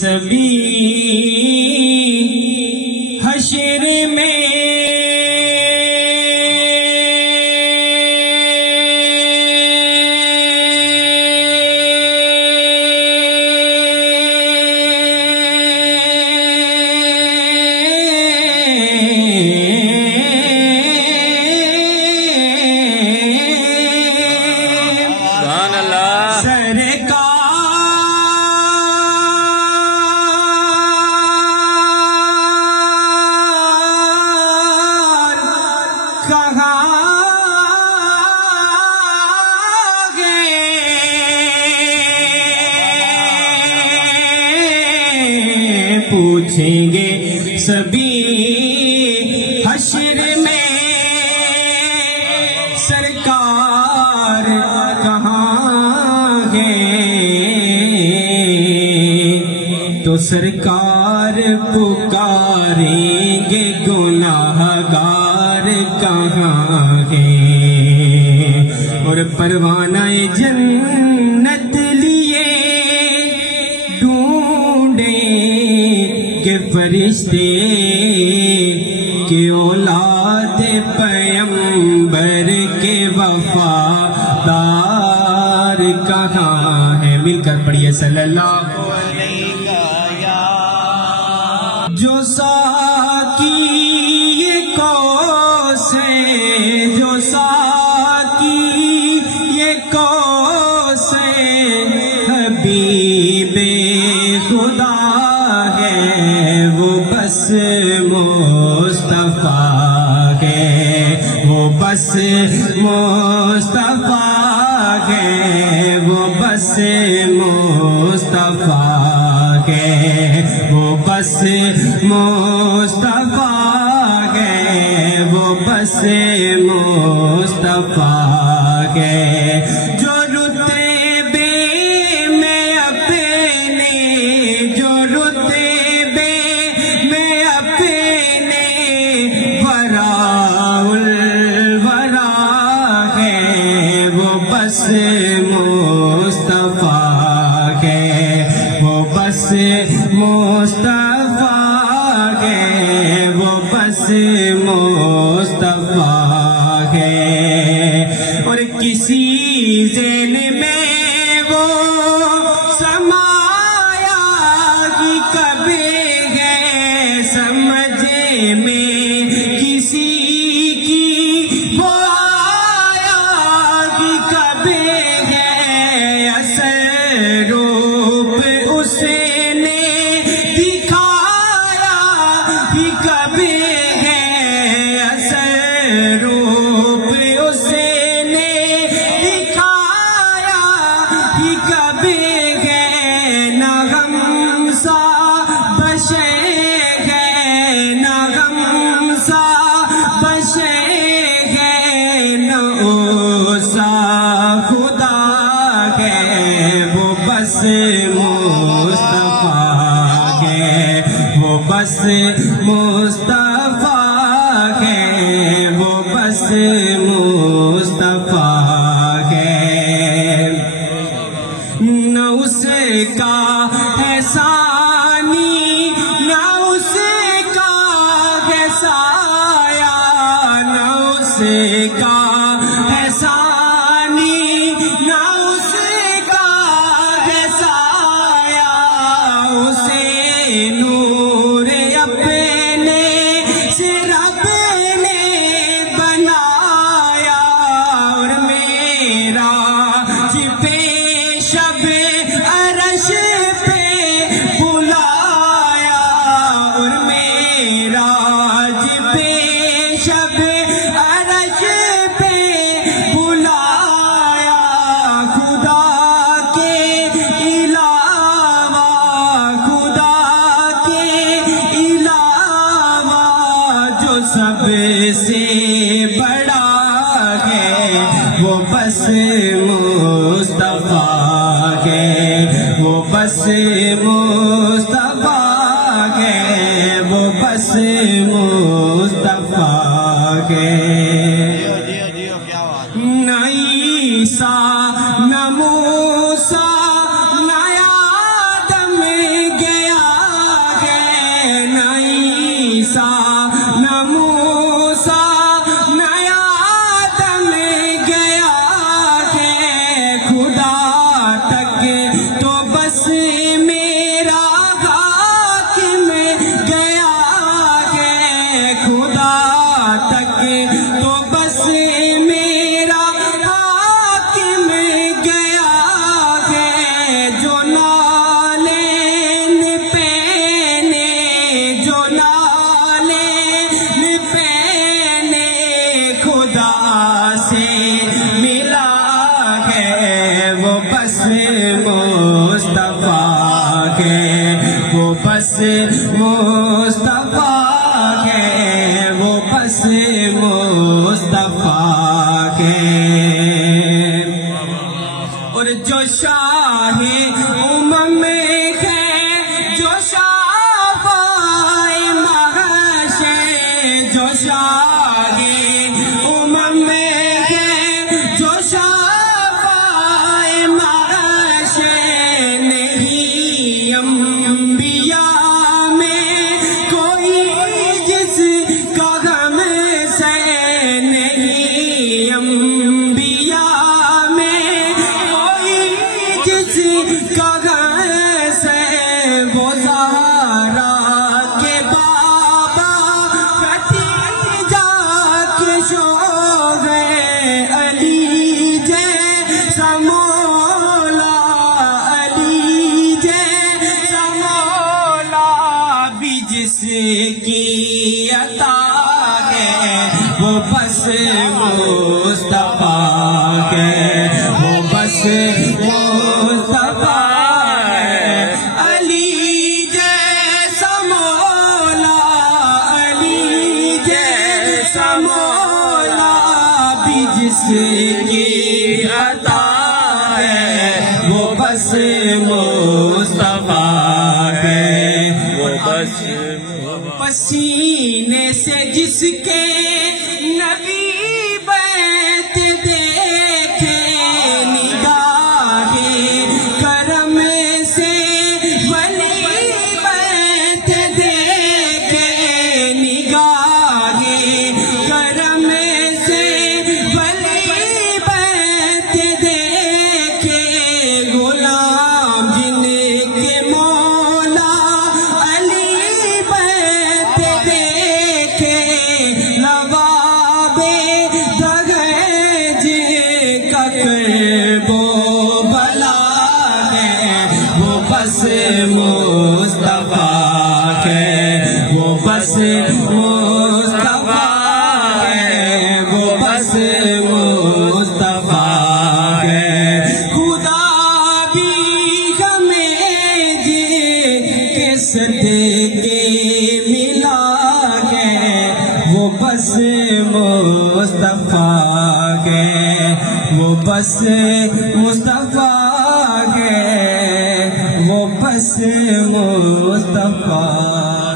سبھی حشر میں پوچھیں گے سبھی حشر میں سرکار کہاں گئے، تو سرکار پکاریں گے گناہگار کہاں ہیں، اور پروانہ جنت لیے کہ فرشتے کہ اولاد پیغمبر کے وفادار کہاں ہے؟ مل کر پڑھیے صلی اللہ علیہ وسلم۔ جو ساقی یہ کوس ہے، جو ساقی یہ کوس ہے، حبیب خدا وہ بس مصطفیٰ ہے، وہ بس مصطفیٰ ہے، وہ بس مصطفیٰ ہے، وہ بس مصطفیٰ ہے، وہ بس مصطفیٰ ہے۔ جو رتبے میں اپنے، جو رتبے میں اپنے وراء الورا ہے، وہ بس مصطفیٰ ہے، وہ بس مصطفیٰ ہے، وہ بس مصطفیٰ ہے۔ اور کسی ذہن میں وہ سمایا کہ کب ہے، سمجھ میں کسی کی وہ آیا کہ کب ہے، اثر روپ اس نے دکھایا کہ کب ہے، اثر روپ اس نے دکھایا کہ کب ہے، نہ غم سا بشے ہے، نہ غم سا بشے ہے، نہ اوسا خدا ہے، وہ بس مصطفیٰ ہے، وہ بس مصطفیٰ ہے، وہ بس مصطفیٰ ہے۔ نہ اس کا احسانی، نہ اس کا ہے سایہ، نہ اس کا احسانی، نہ اس کا ہے سایہ، اسے نور اپنے سے رب نے بنایا، اور میرا شب عرش پہ بلایا، اور میرا شب عرش پہ بلایا، خدا کے علاوہ، خدا کے علاوہ جو سب سے بڑا ہے، وہ بس مصطفیٰ ہے، وہ بس مصطفیٰ ہے، وہ بس مصطفیٰ ہے۔ نہ عیسیٰ نہ موسیٰ نہ آدم گیا وہ بس مصطفیٰ ہے، وہ بس مصطفیٰ ہے۔ اور جو شاہ امم ہے، جو شافع محشر، جو شاہ امم ہے، جو شافع محشر، نہیں انبیاء میں کوئی جس کا غم سے، نہیں انبیاء میں کوئی جس کا غم سے، وہ زہرا کے بابا خدیجہ کے شوق علی جیسا مولا، علی جیسا مولا بھی جس کی عطا ہے، وہ بس مصطفیٰ ہے، وہ بس مصطفیٰ ہے۔ علی جیسا مولا، علی جیسا مولا بھی جس کی عطا ہے، وہ بس مصطفیٰ ہے، وہ بس پسینے سے جس کے نبی بیت دیکھے، نگاہ کرم سے ولی بیت دیکھے، نگاہ کرم سے ولی بیت دیکھے، غلام جن کے مولا علی بیت دیکھے، نواب دغج کا کرب و بلا ہے، وہ بس مصطفیٰ ہے، وہ بس مصطفیٰ ہے، وہ بس مصطفیٰ ہے۔ خدا بھی ہمیں جن کے صدقے ملا ہے، وہ بس مصطفیٰ ہے، وہ بس مصطفیٰ ہے، وہ بس مصطفیٰ